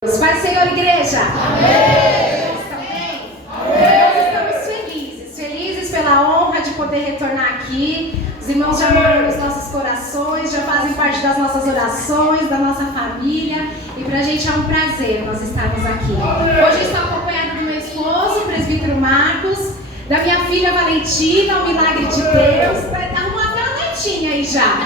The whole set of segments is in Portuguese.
Pai, Senhor, igreja. Amém. Também. Amém. Nós estamos felizes pela honra de poder retornar aqui. Os irmãos já moram nos nossos corações, já fazem parte das nossas orações, da nossa família. E pra gente é um prazer nós estarmos aqui. Hoje eu estou acompanhada do meu esposo, o presbítero Marcos, da minha filha Valentina, o milagre de Deus. Arrumar até uma netinha aí já.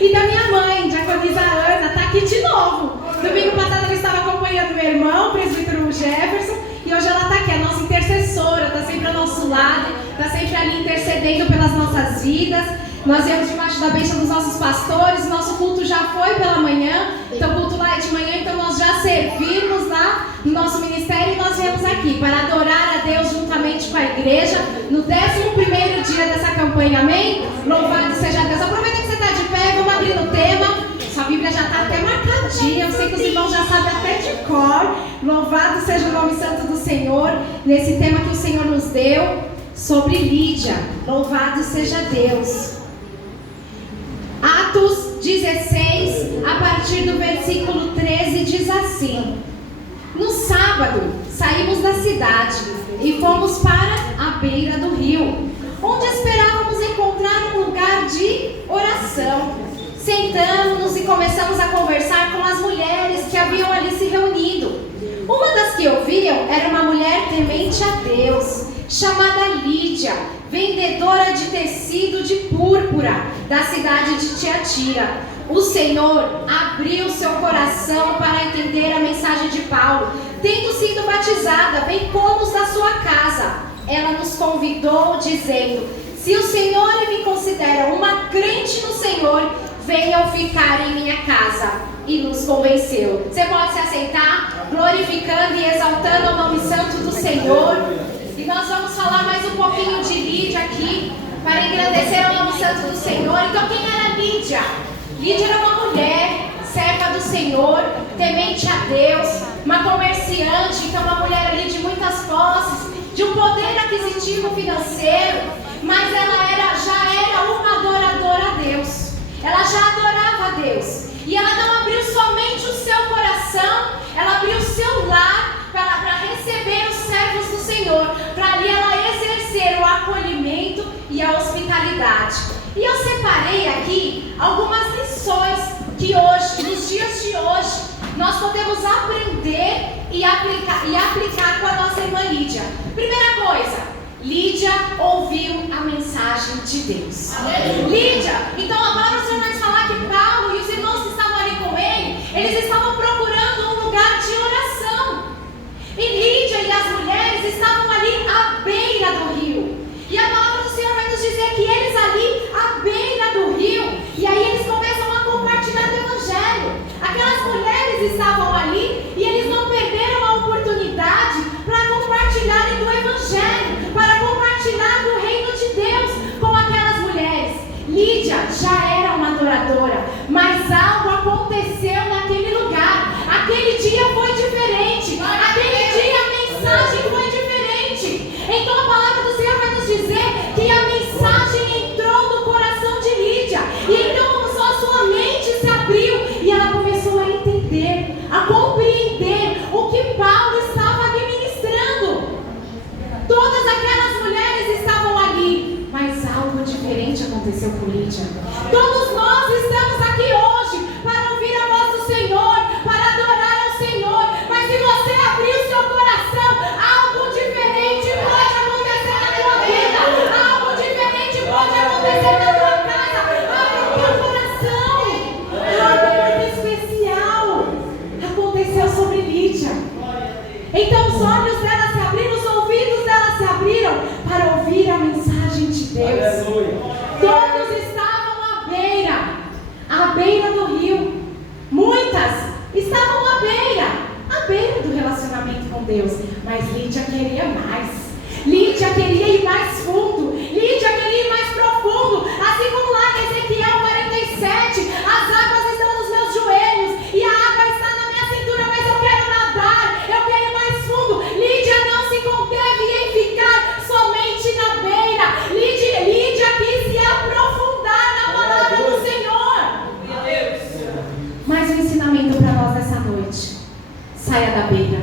E da minha mãe, diaconisa Ana, tá aqui de novo. Domingo passado ela estava acompanhando meu irmão, o presbítero Jefferson, e hoje ela está aqui, a nossa intercessora, está sempre ao nosso lado, está sempre ali intercedendo pelas nossas vidas. Nós viemos debaixo da bênção dos nossos pastores, nosso culto já foi pela manhã, então o culto lá é de manhã, então nós já servimos lá no nosso ministério e nós viemos aqui para adorar a Deus juntamente com a igreja, no 11º dia dessa campanha, amém? Louvado seja Deus. Aproveita que você está de pé, vamos abrir no tema. Sua Bíblia já está até marcadinha, eu sei que os irmãos já sabem até de cor. Louvado seja o nome santo do Senhor, nesse tema que o Senhor nos deu, sobre Lídia. Louvado seja Deus. Atos 16, a partir do versículo 13, diz assim: No sábado, saímos da cidade e fomos para a beira do rio, onde esperávamos encontrar um lugar de oração. Sentamos-nos e começamos a conversar com as mulheres que haviam ali se reunido. Uma das que ouviam era uma mulher temente a Deus, chamada Lídia, vendedora de tecido de púrpura da cidade de Tiatira. O Senhor abriu seu coração para entender a mensagem de Paulo, tendo sido batizada, bem como os da sua casa. Ela nos convidou, dizendo: se o Senhor me considera uma crente no Senhor, venham ficar em minha casa. E nos convenceu. Você pode se assentar, glorificando e exaltando o nome santo do Senhor. E nós vamos falar mais um pouquinho de Lídia aqui, para engrandecer o nome santo do Senhor. Então, quem era Lídia? Lídia era uma mulher, serva do Senhor, temente a Deus, uma comerciante, então uma mulher ali de muitas posses, de um poder aquisitivo financeiro, mas ela já era uma adoradora a Deus. Ela já adorava a Deus. E ela não abriu somente o seu coração, ela abriu o seu lar para receber os servos do Senhor, para ali ela exercer o acolhimento e a hospitalidade. E eu separei aqui algumas lições que hoje, nos dias de hoje, nós podemos aprender e aplicar com a nossa irmã Lídia. Primeira coisa, Lídia ouviu a mensagem de Deus. Amém. Lídia, então a palavra do Senhor vai falar que Paulo e os irmãos que estavam ali com ele, eles estavam procurando um lugar de oração. E Lídia e as mulheres estavam ali à beira do rio. E a palavra do Senhor vai nos dizer que eles ali à beira do rio, e aí eles começam a compartilhar do Evangelho. Aquelas mulheres estavam ali e eles não perderam a oportunidade para compartilharem do Evangelho, para compartilhar do reino de Deus com aquelas mulheres. Lídia já era uma adoradora, mas algo aconteceu naquele lugar. Aquele dia foi diferente, aquele dia a mensagem foi diferente. Então a palavra do Senhor vai nos dizer que a mensagem entrou no coração de Lídia, e então só sua mente se abriu e ela começou a entender, a compreender o que Paulo estava ali ministrando. Todas aquelas mulheres estavam ali, mas algo diferente aconteceu com Lídia. Todos nós estamos aqui hoje para ouvir a voz do Senhor, para adorar ao Senhor, mas se você abrir o seu coração, algo diferente pode acontecer na tua vida, algo diferente pode acontecer na tua casa. Abre o teu coração, algo muito especial aconteceu sobre Lídia. Então os olhos dela se abriram, os ouvidos dela se abriram para ouvir a mensagem de Deus. Aleluia. Todos estavam à beira do rio. Muitas estavam à beira do relacionamento com Deus. Mas Lídia queria mais. Lídia queria ir mais fundo. Lídia queria ir mais profundo. Assim como lá em Ezequiel 47, as águas estão nos meus joelhos e a água está na minha cintura, mas eu quero nadar, eu quero ir mais fundo. Lídia não se conteve em ficar somente na beira. Lídia quis se aprofundar na palavra do Senhor. Mais um ensinamento para nós nessa noite. saia da beira.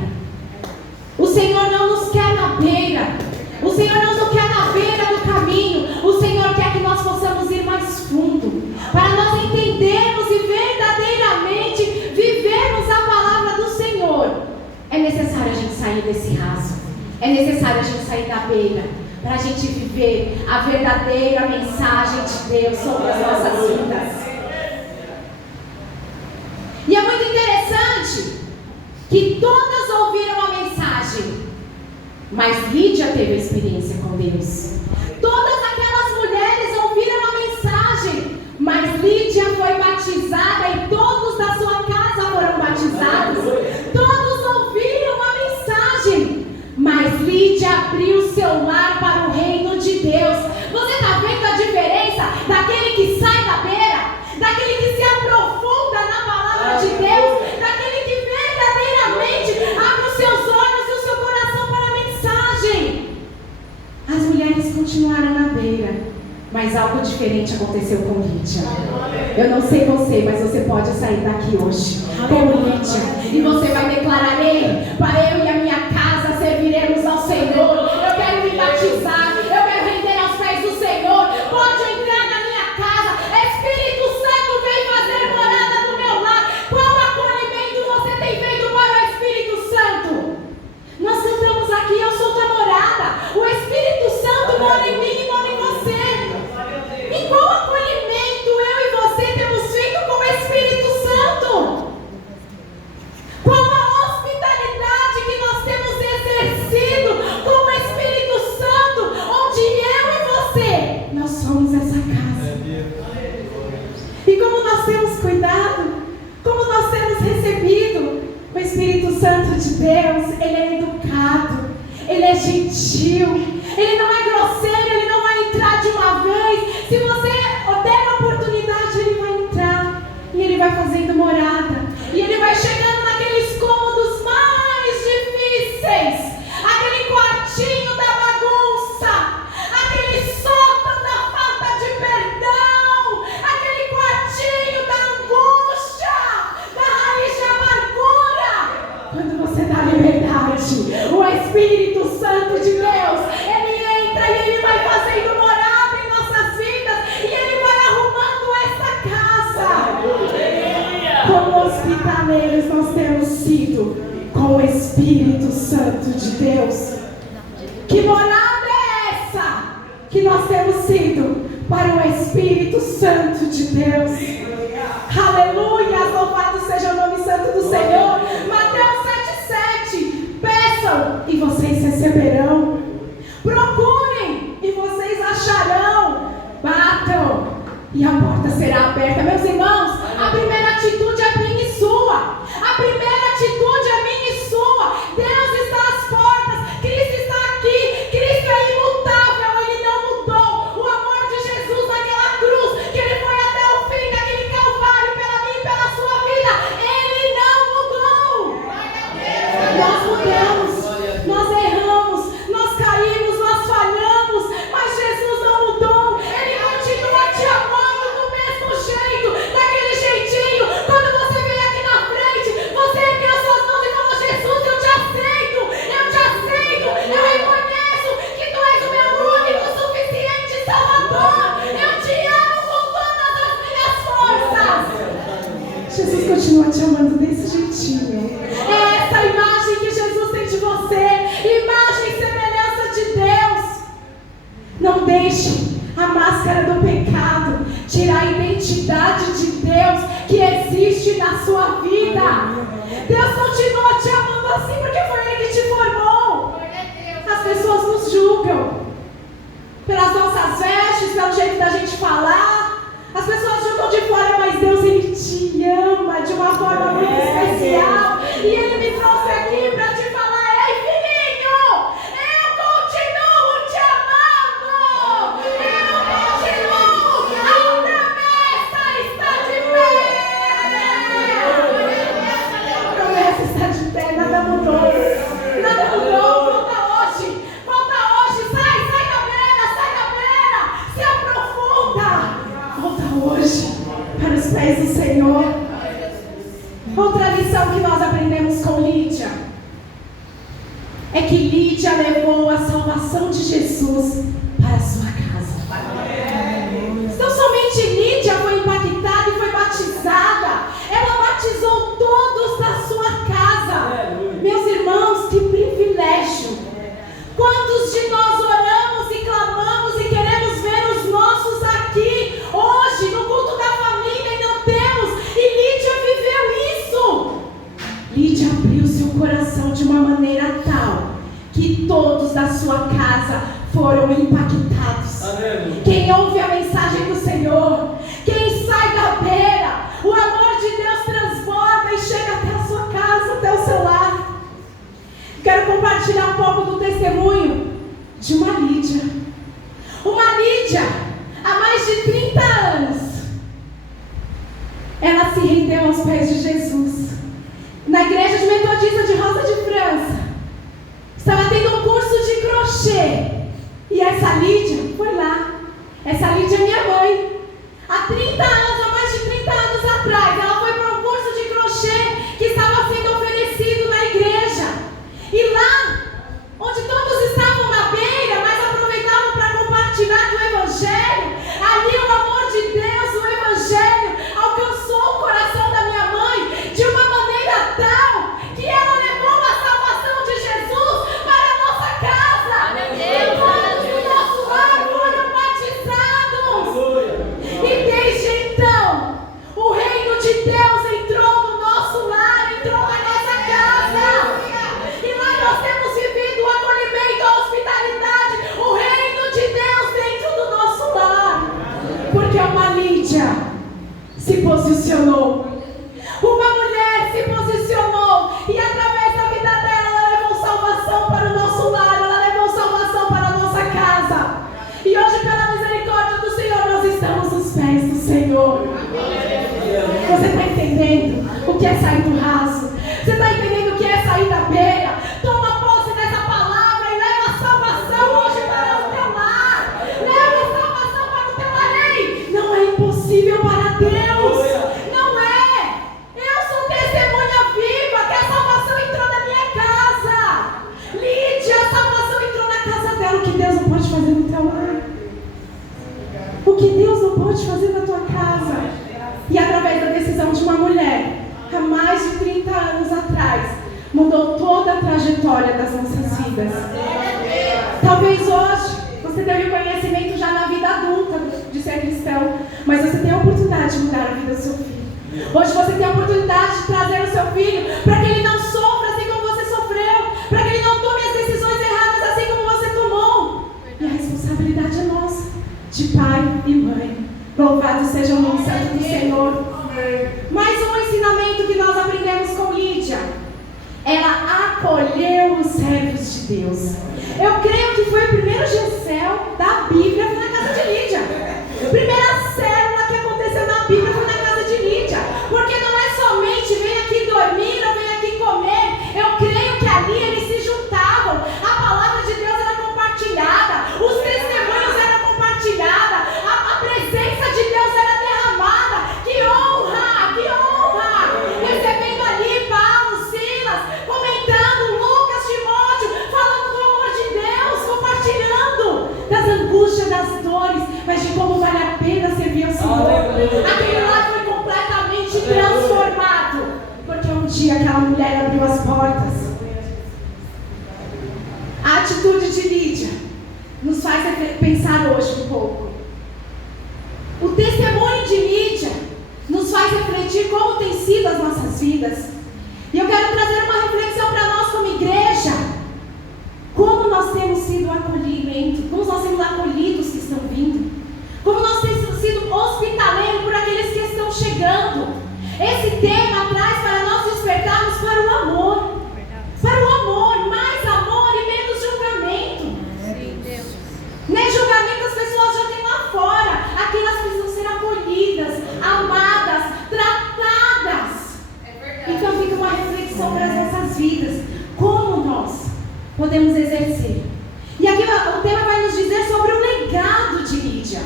O Senhor não nos quer na beira. O Senhor não nos quer na beira do caminho. O Senhor quer que nós possamos ir mais fundo, para nós entendermos e verdadeiramente vivermos a palavra do Senhor. É necessário a gente sair desse raso. É necessário a gente sair da beira, para a gente viver a verdadeira mensagem de Deus sobre as nossas vidas. E é muito interessante que todas ouviram a mensagem, mas Lídia teve a experiência com Deus. Todas aquelas mulheres ouviram a mensagem, mas Lídia foi batizada e todos da sua casa foram batizados. Todos ouviram a mensagem, mas Lídia abriu seu lar para o reino de Deus. Você está vendo a diferença daquele que sai da beira, daquele que se aprofunda na palavra de Deus, daquele que verdadeiramente abre os seus olhos e o seu coração para a mensagem? As mulheres continuaram na beira, mas algo diferente aconteceu com Lídia. Eu não sei você, mas você pode sair daqui hoje como Lídia, e você vai declarar: ei, para eu e a minha casa serviremos ao Senhor. Eu quero me batizar, eu quero render aos pés do Senhor. Pode entrar na minha casa. Espírito Santo, vem fazer morada no meu lar. Qual acolhimento você tem feito para o Espírito Santo? Nós cantamos aqui: eu sou tua morada. O Espírito Santo mora em mim e mora em você. E qual acolhimento eu e você temos feito com o Espírito Santo? Qual a hospitalidade que nós temos exercido com o Espírito Santo, onde eu e você, nós somos essa casa. E como nós temos cuidado, como nós temos recebido o Espírito Santo de Deus. Ele é educado, ele é gentil, ele não é grosseiro, ele não vai entrar de uma vez. Se você der a oportunidade, ele vai entrar e ele vai fazendo morada, e ele vai chegando naqueles cômodos mais difíceis, aquele quartinho da bagunça, aquele sótão da falta de perdão, aquele quartinho da angústia, da raiz de amargura. Quando você dá liberdade, o Espírito Santo de Deus, ele entra e ele vai fazendo morada em nossas vidas, e ele vai arrumando esta casa. Como hospitaleiros nós temos sido com o Espírito Santo de Deus. Que morada é essa que nós temos sido para o Espírito Santo de Deus? Aleluia! Louvado seja o nome santo do Senhor. Mateus 7,7: peçam e vocês receberão, procurem e vocês acharão, batam e a porta será aberta. Meus irmãos, a primeira atitude é minha e sua. A primeira atitude é minha e sua. Deus está às portas, Cristo está aqui, Cristo é imutável, Ele não mudou. O amor de Jesus naquela cruz, que Ele foi até o fim daquele calvário pela mim e pela sua vida, Ele não mudou. Nós mudamos, nós erramos, nós caímos, nós falhamos, mas Jesus não mudou. Ele continua te amando do mesmo jeito, daquele jeitinho. Quando você vem aqui na frente, você ergueu suas mãos e falou: Jesus, eu te aceito, eu reconheço que tu és o meu único, suficiente Salvador. Eu te amo com todas as minhas forças. Jesus continua te amando desse jeitinho. É essa imagem que Jesus tem de você, imagem e semelhança de Deus. Não deixe a máscara do pecado tirar a identidade de Deus que existe na sua vida. Deus continua te amando assim porque foi Ele que te formou. As pessoas nos julgam pelas nossas vestes, pelo jeito da gente falar. As pessoas julgam de fora, mas Deus, Ele te ama de uma forma muito especial. E Ele me trouxe aqui para te falar: ei, filhinho, eu continuo te amando. Eu continuo, a promessa está de pé. A promessa está de pé, nada mudou. Nada mudou. Volta hoje, sai da beira, se aprofunda. Volta hoje para os pés do Senhor. Outra lição que nós aprendemos com salvação de Jesus para a sua casa. Então somente Lídia foi impactada e foi batizada. Ela batizou todos da sua casa. Meus irmãos, que privilégio! Quantos de nós oramos e clamamos e queremos ver os nossos aqui hoje no culto da família e não temos? E Lídia viveu isso. Lídia abriu seu coração de uma maneira tal que todos da sua casa foram impactados. Amém. Quem ouve a mensagem do Senhor, quem sai da beira, o amor de Deus transborda e chega até a sua casa, até o seu lar. Quero compartilhar um pouco do testemunho de uma Lídia. Uma Lídia, há mais de 30 anos, ela se rendeu aos pés de Jesus. Na igreja de Metodista de Rosa de França, estava tendo um curso de crochê. E essa Lídia foi lá. Essa Lídia é minha mãe. Há 30 anos, há mais de 30 anos atrás, ela foi para um curso de crochê que estava sendo oferecido na igreja. E lá, onde todos estavam na beira, mas aproveitavam para compartilhar do Evangelho, ali o amor de Deus, o Evangelho, alcançou o coração da minha mãe de uma maneira tal que ela levou a salvação de Jesus para a nossa casa. E todos do nosso lar foram batizados. E desde então, o reino de Deus entrou no nosso lar, entrou na nossa casa. E lá nós temos vivido o acolhimento, a hospitalidade, o reino de Deus dentro do nosso lar. Porque uma Lídia se posicionou. Uma mulher se posicionou. E através da vida dela, ela levou salvação para o nosso lar. Ela levou salvação para a nossa casa. E hoje, pela misericórdia do Senhor, nós estamos nos pés do Senhor. Você está entendendo o que é sair do raso? Você está entendendo o que é sair da beira? Toma posse dessa palavra e leva a salvação hoje para o teu lar. Leva a salvação para o teu lar. Ei, não é impossível para Deus. Não é. Eu sou testemunha viva que a salvação entrou na minha casa. Lídia, a salvação entrou na casa dela. O que Deus não pode fazer no teu lar? O que Deus não pode fazer na tua casa? E através da decisão de uma mulher, há mais de 30 anos atrás, mudou toda a trajetória das nossas vidas. Talvez hoje você tenha o conhecimento já na vida adulta de ser cristão, mas você tem a oportunidade de mudar a vida do seu filho. Hoje você tem a oportunidade de trazer o seu filho para que ele não sofra assim como você sofreu, para que ele não tome as decisões erradas assim como você tomou. E a responsabilidade é nossa, de pai e mãe. Louvado seja o nome santo do Senhor. Mais um ensinamento que nós aprendemos com Lídia. Ela acolheu os servos de Deus. Eu creio que foi o primeiro Gessel da Bíblia foi na casa de Lídia. A primeira célula que aconteceu na Bíblia foi na casa de Lídia. Porque não é somente vem aqui dormir ou vem aqui comer. Eu creio que ali eles se juntavam. A palavra de Deus era compartilhada. Os testemunhos eram compartilhados. A presença de Deus era derramada. Que honra, que honra. Recebendo ali Paulo, Silas, comentando, Lucas, Timóteo, falando do amor de Deus, compartilhando das angústias, das dores, mas de como vale a pena servir ao Senhor. Aquele lá foi completamente transformado, porque um dia aquela mulher abriu as portas. A atitude de Lídia nos faz pensar hoje um pouco. O testemunho de Lídia nos faz refletir como tem sido as nossas vidas. E eu quero trazer uma reflexão para nós como igreja. Como nós temos sido acolhimento, como nós temos acolhidos que estão vindo. Como nós temos sido hospitaleiros por aqueles que estão chegando. Esse tema traz para nós despertarmos para o amor. Para o amor, mais amor e menos julgamento. Nem julgamento as pessoas já têm lá fora. Aqui nós precisamos ser acolhidas, amadas, tratadas. Então fica uma reflexão para as nossas vidas. Como nós podemos exercer? E aqui o tema vai nos dizer sobre o legado de Lídia.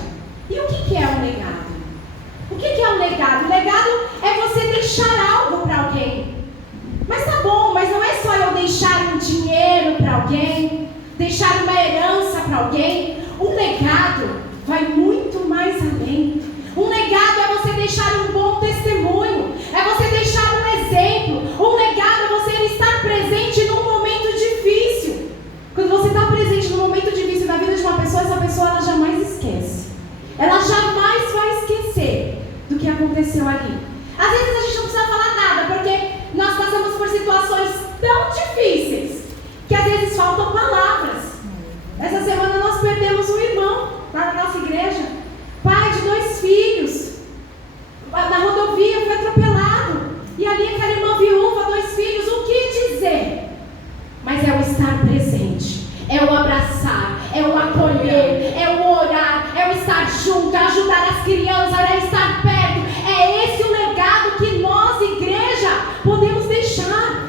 E o que é um legado? O que é um legado? O legado é você deixar algo para alguém. Mas tá bom, mas não é só eu deixar um dinheiro para alguém, deixar uma herança para alguém. Um legado vai muito mais além. Um legado é você deixar um bom testemunho, é você deixar um exemplo. Um legado é você estar presente num momento difícil. Quando você está presente num momento difícil na vida de uma pessoa, essa pessoa ela jamais esquece. Ela jamais vai esquecer do que aconteceu ali. Às vezes a gente não precisa falar nada, porque nós passamos por situações tão difíceis que às vezes faltam palavras. Essa semana nós perdemos um irmão lá na nossa igreja, pai de 2 filhos, na rodovia, foi atropelado. E ali aquela irmã viúva, 2 filhos, o que dizer? Mas é o estar presente, é o abraçar, é o acolher, é o orar, é o estar junto, é ajudar as crianças, é estar perto. É esse o legado que nós, igreja, podemos deixar.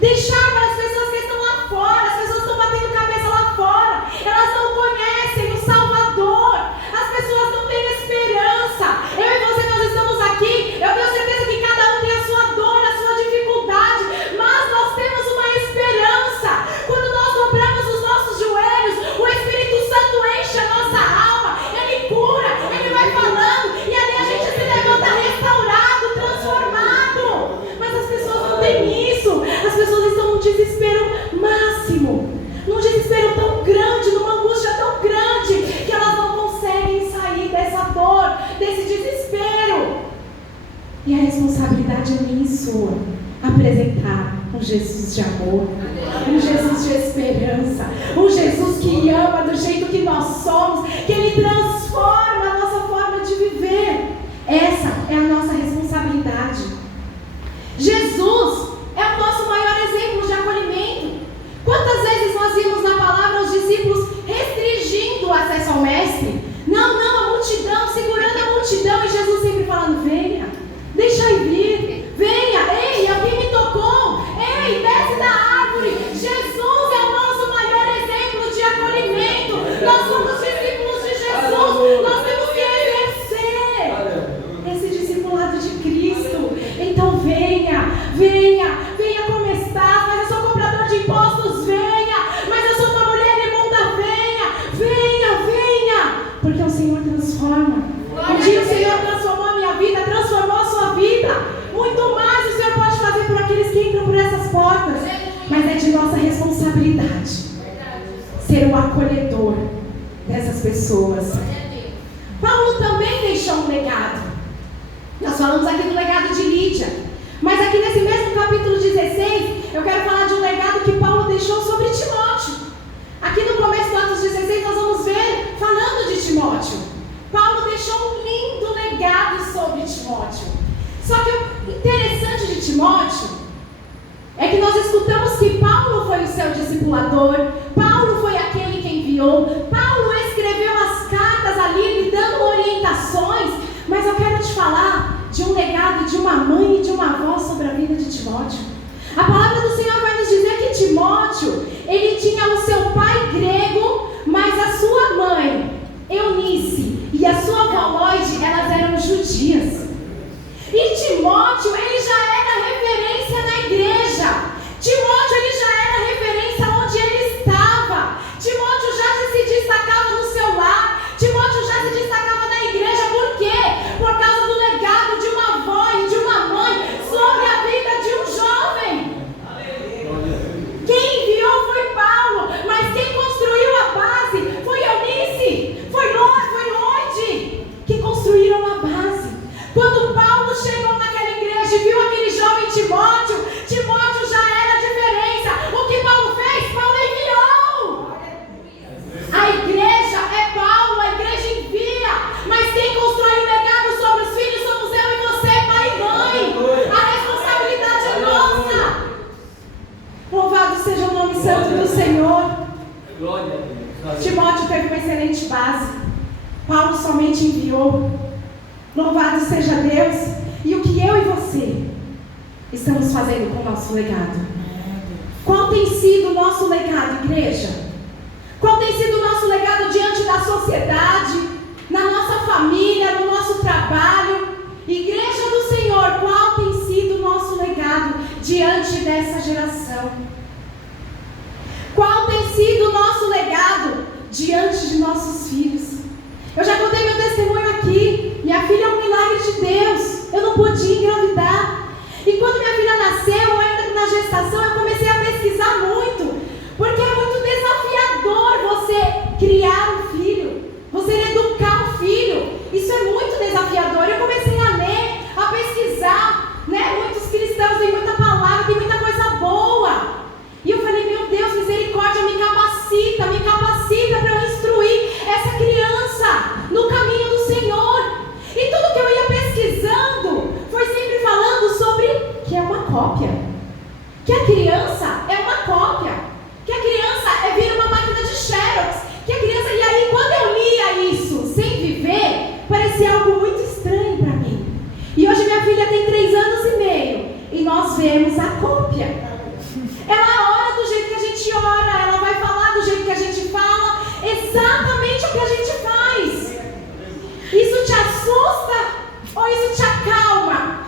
Deixar para as pessoas que estão lá fora. As pessoas estão batendo cabeça lá fora, elas não conhecem o Salvador, as pessoas não têm esperança. Eu e você, nós estamos aqui, eu tenho certeza que cada um tem a sua dor, a sua dificuldade, mas nós temos uma esperança. Quando nós dobramos os nossos joelhos, o Espírito Santo enche a nossa alma, Ele cura, Ele vai falando, e ali a gente se levanta restaurado, transformado. Mas as pessoas não têm isso. As pessoas estão num desespero máximo, num desespero tão grande, numa angústia tão grande, que elas não conseguem sair dessa dor, desse desespero. E a responsabilidade é minha e sua, apresentar um Jesus de amor, um Jesus de esperança, um Jesus que ama do jeito que nós somos, que Ele transforma a nossa forma de viver. Essa é a nossa responsabilidade. Jesus é o nosso maior exemplo de acolhimento. Quantas vezes nós vimos na palavra os discípulos restringindo o acesso ao mestre? Não, a multidão, segurando a multidão, e Jesus sempre falando: venha, deixa eu vir, venha, ei, alguém me tocou, ei, desce da árvore. Jesus é o nosso maior exemplo de acolhimento. Nós somos discípulos de Jesus, nós temos que exercer esse discipulado de Cristo. Então venha como estás. Mas eu sou cobrador de impostos, venha. Mas eu sou uma mulher imunda, venha, porque o Senhor transforma. Um dia o Senhor transformou a minha vida, transformou a sua vida. Muito mais o Senhor pode fazer por aqueles que entram por essas portas. Mas é de nossa responsabilidade ser o acolhedor dessas pessoas. Paulo também deixou um legado. Nós falamos aqui do legado de Lídia, mas aqui nesse mesmo capítulo 16, eu quero falar de um legado que Paulo deixou sobre Timóteo. Aqui no começo do Atos 16, nós vamos ver, falando de Timóteo. Paulo deixou um lindo legado sobre Timóteo. Só que o interessante de Timóteo é que nós escutamos que Paulo foi o seu discipulador, Paulo foi aquele que enviou, Paulo escreveu as cartas ali, lhe dando orientações. Mas eu quero te falar de um legado de uma mãe e de uma avó sobre a vida de Timóteo. A palavra do Senhor vai nos dizer que Timóteo, ele tinha o seu pai grego, mas a sua mãe, Eunice, e a sua avó Loide, elas eram judias. E Timóteo, ele já era referência na igreja. Timóteo, ele já era referência onde ele estava. Timóteo já se destacava no seu lar. Timóteo já se destacava na igreja. Por quê? Por causa do legado de uma avó e de uma mãe sobre a vida de um jovem. Quem enviou foi Paulo, mas quem construiu a base foi Eunice, foi Loide, que construíram a base. Quando Paulo chegou naquela igreja e viu aquele jovem Timóteo, Timóteo já era a diferença. O que Paulo fez? Paulo enviou. A igreja é Paulo, a igreja envia. Mas quem constrói o legado sobre os filhos somos eu e você, pai e mãe. A responsabilidade é nossa. Louvado seja o nome santo do Senhor. Timóteo teve uma excelente base. Paulo somente enviou. Louvado seja Deus. E o que eu e você estamos fazendo com o nosso legado? Qual tem sido o nosso legado, igreja? Qual tem sido o nosso legado diante da sociedade, na nossa família, no nosso trabalho? Igreja do Senhor, qual tem sido o nosso legado diante dessa geração? Qual tem sido nosso legado diante de nossos filhos. Eu já contei meu testemunho aqui. Minha filha é um milagre de Deus. Eu não podia engravidar. E quando minha filha nasceu, ainda na gestação, eu comecei a pesquisar muito. Porque é muito desafiador você criar um filho, você educar um filho. Isso é muito desafiador. Eu comecei a ler, a pesquisar, né? Muitos cristãos têm muita palavra, tem muita coisa boa. E eu falei, meu Deus, misericórdia, me capacita para eu instruir essa criança no caminho do Senhor. E tudo que eu ia pesquisando foi sempre falando sobre que é uma cópia, que a criança é uma cópia, que a criança vira uma máquina de xerox, que a criança... E aí, quando eu lia isso sem viver, parecia algo muito estranho para mim. E hoje minha filha tem 3 anos e meio e nós vemos a cópia. Ela ora do jeito que a gente ora, ela vai falar do jeito que a gente fala, exatamente o que a gente faz. Isso te assusta ou isso te acalma?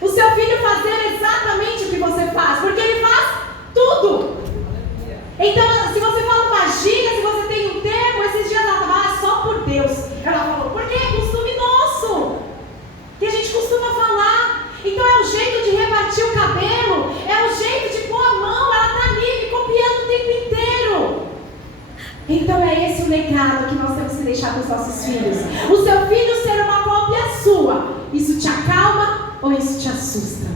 O seu filho fazer exatamente o que você faz, porque ele faz tudo. Então, se você fala uma gíria, se você tem um termo, esses dias ela fala, só por Deus. Ela falou, porque é costume nosso, que a gente costuma falar. Então é o jeito de repartir o cabelo, é o jeito de pôr a mão, ela está ali me copiando o tempo inteiro. Então é esse o legado que nós temos que deixar para os nossos filhos. O seu filho ser uma cópia sua, isso te acalma ou isso te assusta?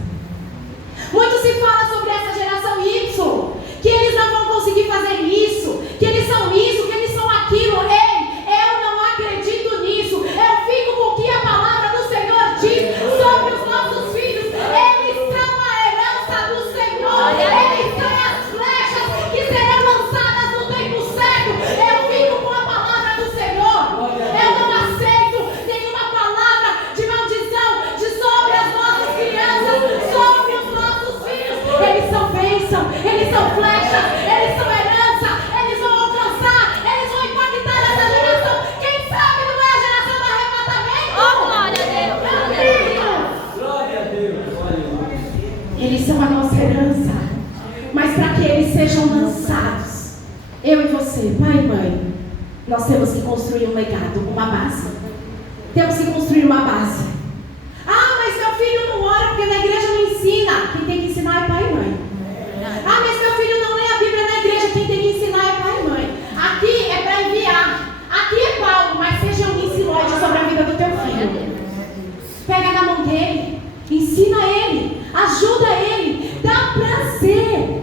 Muito se fala sobre essa geração Y, que eles não vão conseguir fazer isso, que eles são isso, que eles são aquilo. Ei, eu não acredito nisso. Eu fico com o que a palavra do Senhor diz sobre os nossos filhos. Eles são a herança do Senhor. Eles são as flechas que serão lançadas no tempo certo. Eu fico com a palavra do Senhor. Eu não aceito nenhuma palavra de maldição sobre as nossas crianças, sobre os nossos filhos. Eles são bênção, eles são flechas, eles são herança, eles vão alcançar, eles vão impactar essa geração. Quem sabe não é a geração do arrebatamento? Oh, glória a Deus! Glória a Deus! Eles são a nossa herança, mas para que eles sejam lançados, eu e você, pai e mãe, nós temos que construir um legado, uma base. Temos que construir uma base. Ah, mas meu filho não ora porque na igreja não ensina. Quem tem que ensinar é pai e mãe. Ah, mas meu filho não lê a Bíblia na igreja. Quem tem que ensinar é pai e mãe. Aqui é para enviar. Aqui é Paulo, mas seja um ensinoide sobre a vida do teu filho. Pega na mão dele, ensina ele, ajuda ele, dá prazer.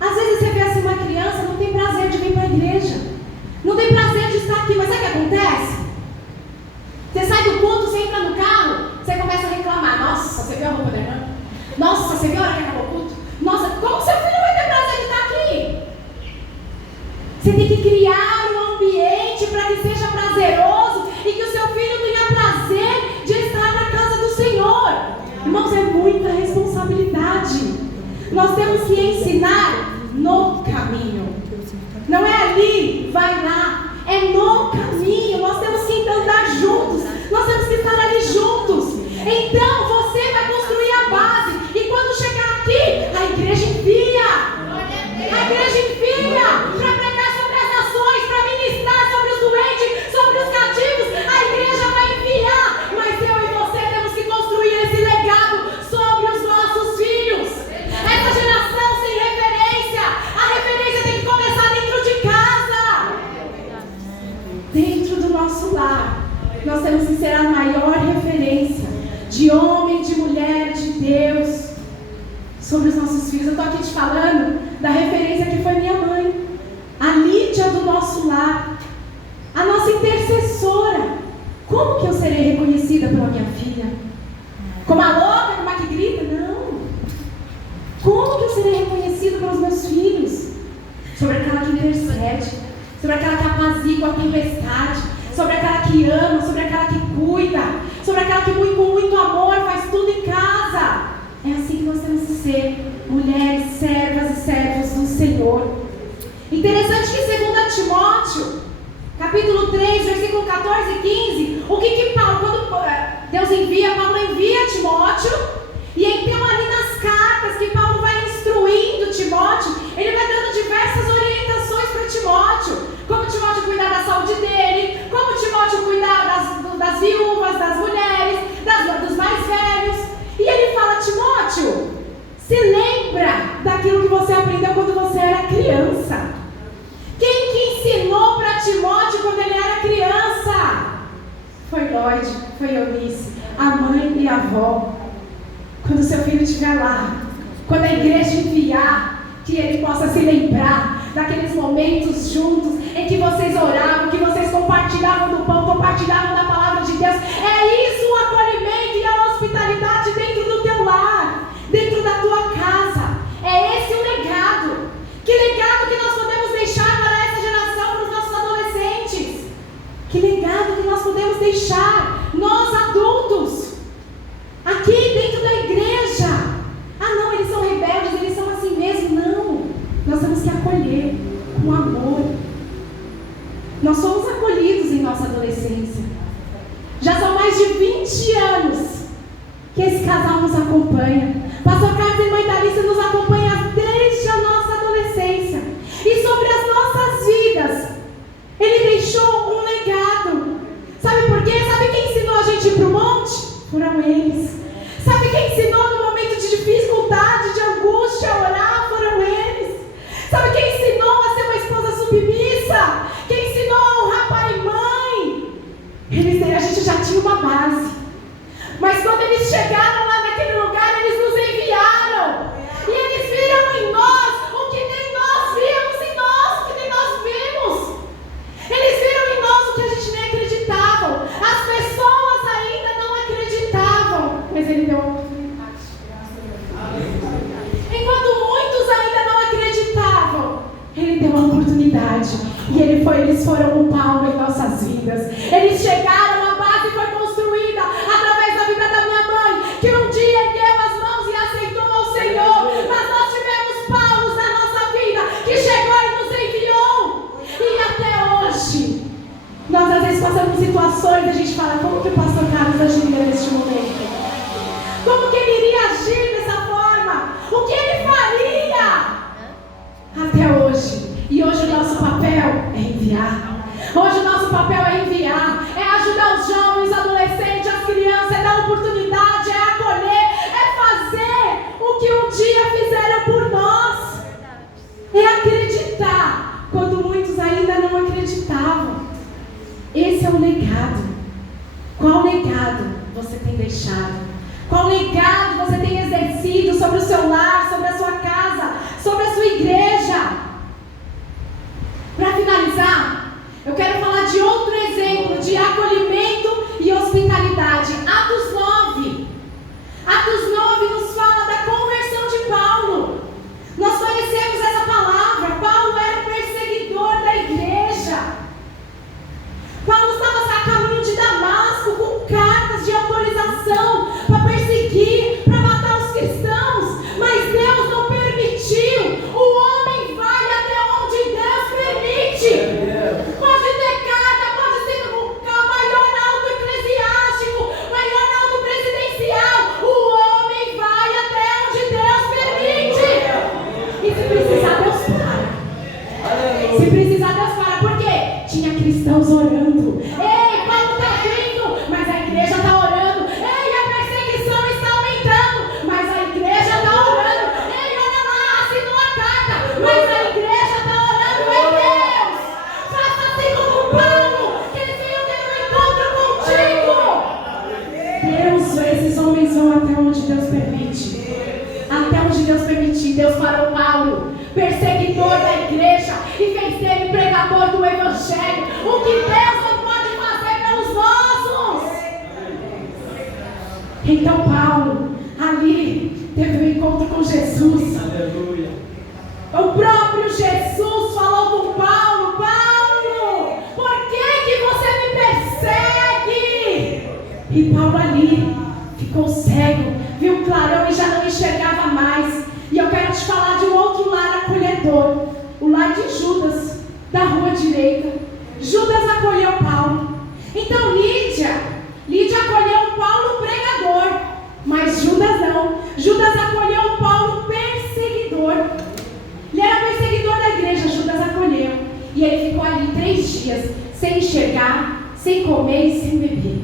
Às vezes você vê assim uma criança, não tem prazer de vir para a igreja, não tem prazer de estar aqui, mas sabe o que acontece? Você sai do culto, você entra no carro, você começa a reclamar. Nossa, você viu a roupa da irmã? Nossa, você viu a hora que acabou o culto? Nossa, como seu filho vai ter prazer de estar aqui? Você tem que criar um ambiente para que seja prazeroso e que o seu filho tenha prazer de estar na casa do Senhor. Irmãos, é muita responsabilidade. Nós temos que ensinar no caminho. Não é ali, vai lá. É no caminho. Nós temos que andar juntos. Nós temos que estar ali juntos. Então você vai construir a base. E quando chegar aqui, a igreja envia. A igreja envia para pregar sobre as nações, para ministrar sobre os doentes, sobre os cativos. A igreja vai enviar. Mas eu e você temos que construir esse legado sobre os nossos filhos. Essa geração sem referência. A referência tem que começar dentro de casa. Dentro do nosso lar. Nós temos que ser a maior referência de homem, de mulher, de Deus sobre os nossos filhos. Eu estou aqui te falando da referência que foi minha mãe, a Lídia do nosso lar, a nossa intercessora. Como que eu serei reconhecida pela minha filha? Como a louca, como a que grita? Não. Como que eu serei reconhecida pelos meus filhos? Sobre aquela que intercede, sobre aquela que apazigua a tempestade, sobre aquela que ama, sobre aquela que cuida, sobre aquela que com muito amor faz tudo em casa. É assim que nós temos que ser, mulheres, servas e servos do Senhor. Interessante que 2 Timóteo, capítulo 3, versículo 14 e 15, o que Paulo, quando Deus envia, Paulo envia Timóteo, e então ali nas cartas que Paulo vai instruindo Timóteo, ele vai dando diversas orientações para Timóteo. viúvas, das mulheres, dos mais velhos. E ele fala: Timóteo, se lembra daquilo que você aprendeu quando você era criança. Quem que ensinou para Timóteo quando ele era criança? Foi Lloyd, foi Eunice, a mãe e a avó. Quando seu filho estiver lá, quando a igreja enviar, que ele possa se lembrar daqueles momentos juntos em que vocês oravam, que vocês compartilhavam do pão, compartilhavam da palavra de Deus. É isso o acolhimento e a hospitalidade dentro do teu lar, dentro da tua casa. É esse o legado. Que legado que nós podemos deixar para essa geração, para os nossos adolescentes? Que legado que nós podemos deixar, nós adultos, aqui dentro da igreja? Ah não, eles são rebeldes, eles são assim mesmo. Não, nós temos que acolher com amor. Nós somos acolhidos em nossa adolescência. Já são mais de 20 anos que esse casal nos acompanha. Pastor Carlos e Mãe Dalícia nos acompanham desde a nossa adolescência. E sobre as nossas vidas, ele deixou um legado. Sabe por quê? Sabe quem ensinou a gente a ir para o monte? Foram eles. Sabe quem ensinou no momento de dificuldade, de angústia, a orar? Foram eles. Sabe quem ensinou a ser uma esposa submissa? Quem ensinou a honrar pai e mãe? A gente já tinha uma base. Mas quando eles chegaram lá naquele lugar, eles nos enviaram. E eles viram em nós o que nem nós vimos em nós, o que nem nós vimos. Eles viram em nós o que a gente nem acreditava. As pessoas ainda não acreditavam. Mas ele deu uma oportunidade. Enquanto muitos ainda não acreditavam, ele deu uma oportunidade. E eles foram o Paulo em nossas vidas. Eles chegaram, a base foi construída através da vida da minha mãe, que um dia ergueu as mãos e aceitou ao Senhor. Mas nós tivemos Paulos na nossa vida, que chegou e nos enviou. E até hoje, nós às vezes passamos situações e a gente fala: como que o pastor Carlos agiria neste momento? Como que ele iria agir dessa forma? O que ele faria? Até hoje. E hoje o nosso papel é enviar. Hoje o nosso papel é enviar, é ajudar os jovens, os adolescentes, as crianças, é dar oportunidade, é acolher, é fazer o que um dia fizeram por nós. É acreditar quando muitos ainda não acreditavam. Esse é o legado. Qual legado você tem deixado? Qual legado você tem exercido sobre o seu lar, sobre a sua casa, sobre a sua igreja? Para finalizar, eu quero falar de outro exemplo de acolhimento e hospitalidade. Atos 9. Atos 9 nos fala da conversão de Paulo. Nós conhecemos essa palavra. Paulo era um perseguidor da igreja. Paulo estava a caminho de Damasco com cartas de autorização para perseguir, para matar os cristãos. Mas Deus não permitiu. O homem vai até onde Deus permite. Pode ter carta, pode ser o maior alto eclesiástico, maior alto presidencial. O homem vai até onde Deus permite. E se precisar, Deus para. Se precisar, Deus para. Por quê? Tinha cristãos orando. Ei, Paulo está vindo, mas a igreja está orando. Ei, a perseguição está aumentando, mas a igreja está orando. Ei, olha lá, assinou a carta, mas a igreja está orando. Ei, Deus, faça assim como Paulo, que eles venham ter um encontro contigo. Deus, esses homens vão até onde Deus permite. Até onde Deus permitir. Deus parou Paulo, perseguidor da igreja, e fez dele pregador do evangelho. O que Deus não pode fazer pelos nossos. Então Paulo ali teve um encontro com Jesus. Aleluia. O próprio Jesus falou com Paulo: Paulo, por que você me persegue? E Paulo ali ficou cego, viu um clarão e já não enxergava mais. E eu quero te falar de um outro lar acolhedor, o lar de Judas, da rua direita. Judas acolheu Paulo. Então Lídia acolheu Paulo pregador, mas Judas não. Judas acolheu Paulo perseguidor. Ele era perseguidor da igreja. Judas acolheu, e ele ficou ali 3 dias sem enxergar, sem comer e sem beber.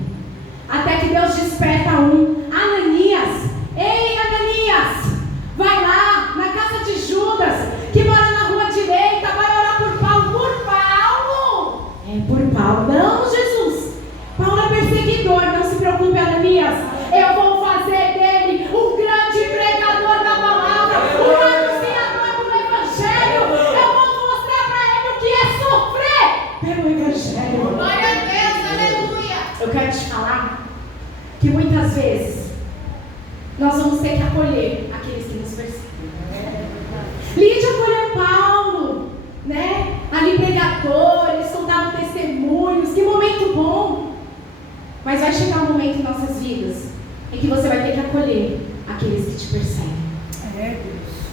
Até que Deus desperta um, Ananias. Ei, Ananias, vai lá na casa de Judas, que mora na rua direita, vai orar por Paulo. Por Paulo? É por Paulo. Não, Jesus. Paulo é perseguidor, não se preocupe, Ananias. Eu vou fazer dele um grande pregador da palavra, um anunciador do evangelho. Eu vou mostrar para ele o que é sofrer pelo evangelho. Glória a Deus, aleluia. Eu quero te falar que muitas vezes nós vamos ter que acolher aqueles que nos perseguem. Lídia acolheu Paulo, né? Ali pregadores, contavam testemunhos, que momento bom. Mas vai chegar um momento em nossas vidas em que você vai ter que acolher aqueles que te perseguem.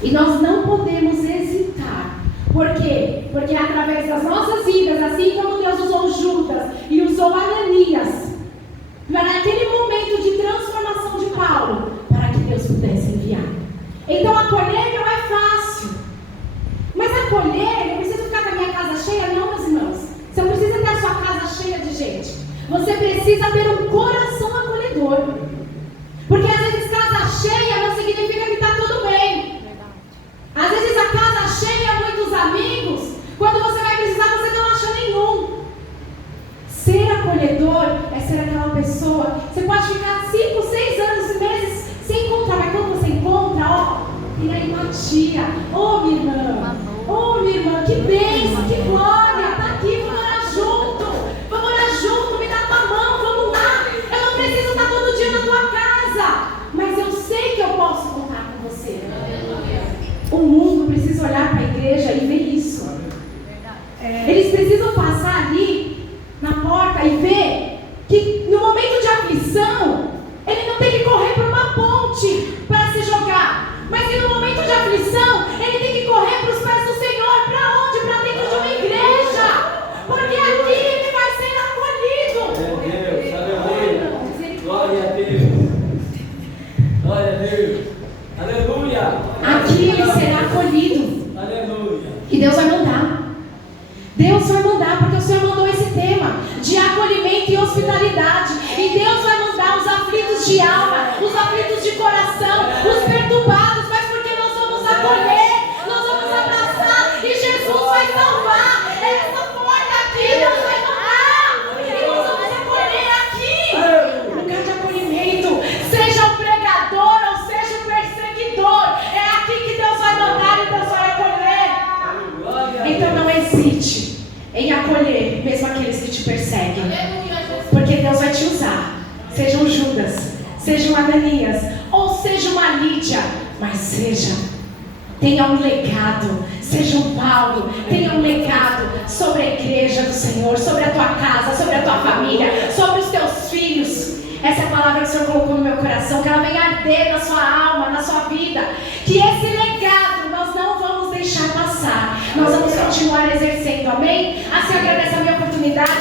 E nós não podemos hesitar. Por quê? Porque através das nossas vidas, assim como Deus usou Judas e usou Ananias, para aquele momento de transformação de Paulo, para que Deus pudesse enviar. Então acolher não é fácil. Mas acolher, não precisa ficar com a minha casa cheia, não, meus irmãos. Você não precisa ter a sua casa cheia de gente. Você precisa ter um coração acolhedor. Porque às vezes casa cheia não significa que está tudo bem. Às vezes a casa cheia, muitos amigos, quando você vai precisar, você não acha nenhum. Ser acolhedor é ser aquela pessoa. Você pode ficar 5, 6 anos, meses sem encontrar, mas quando você encontra, ó, tem a empatia. Ô, minha irmã, ô, minha irmã, que bênção, que glória, tá aqui, vamos orar junto, me dá tua mão, vamos lá. Eu não preciso estar todo dia na tua casa, mas eu sei que eu posso contar com você. O mundo precisa olhar para a igreja e ver isso. Eles precisam passar ali na porta e ver que no momento de aflição, ele não tem que correr para uma ponte para se jogar, mas que no momento de aflição, ele tem que correr para os pés do Senhor. Para onde? Para dentro de uma igreja, porque aqui ele vai ser acolhido. Deus, aleluia. Glória a Deus. Glória a Deus. Aleluia. Aqui ele será acolhido. Aleluia. E Deus vai mandar. Deus vai mandar, porque o Senhor mandou esse tema de acolhimento e hospitalidade. E Deus vai mandar os aflitos de alma, os aflitos de coração, os perturbados, mas porque nós vamos acolher, nós vamos abraçar e Jesus vai salvar. Essa porta aqui Deus vai mandar. E nós vamos acolher aqui. Lugar de acolhimento, seja o pregador ou seja o perseguidor, é aqui que Deus vai mandar e Deus vai acolher. Então não hesite em acolher mesmo aqueles que te perseguem, porque Deus vai te usar. Seja um Judas, seja um Ananias, ou seja uma Lídia, mas tenha um legado. Seja um Paulo, tenha um legado sobre a igreja do Senhor, sobre a tua casa, sobre a tua família, sobre os teus filhos. Essa é a palavra que o Senhor colocou no meu coração, que ela venha arder na sua alma, na sua vida, que esse legado nós não vamos deixar passar, nós vamos continuar exercendo. Amém? Assim, agradeço a minha oportunidade.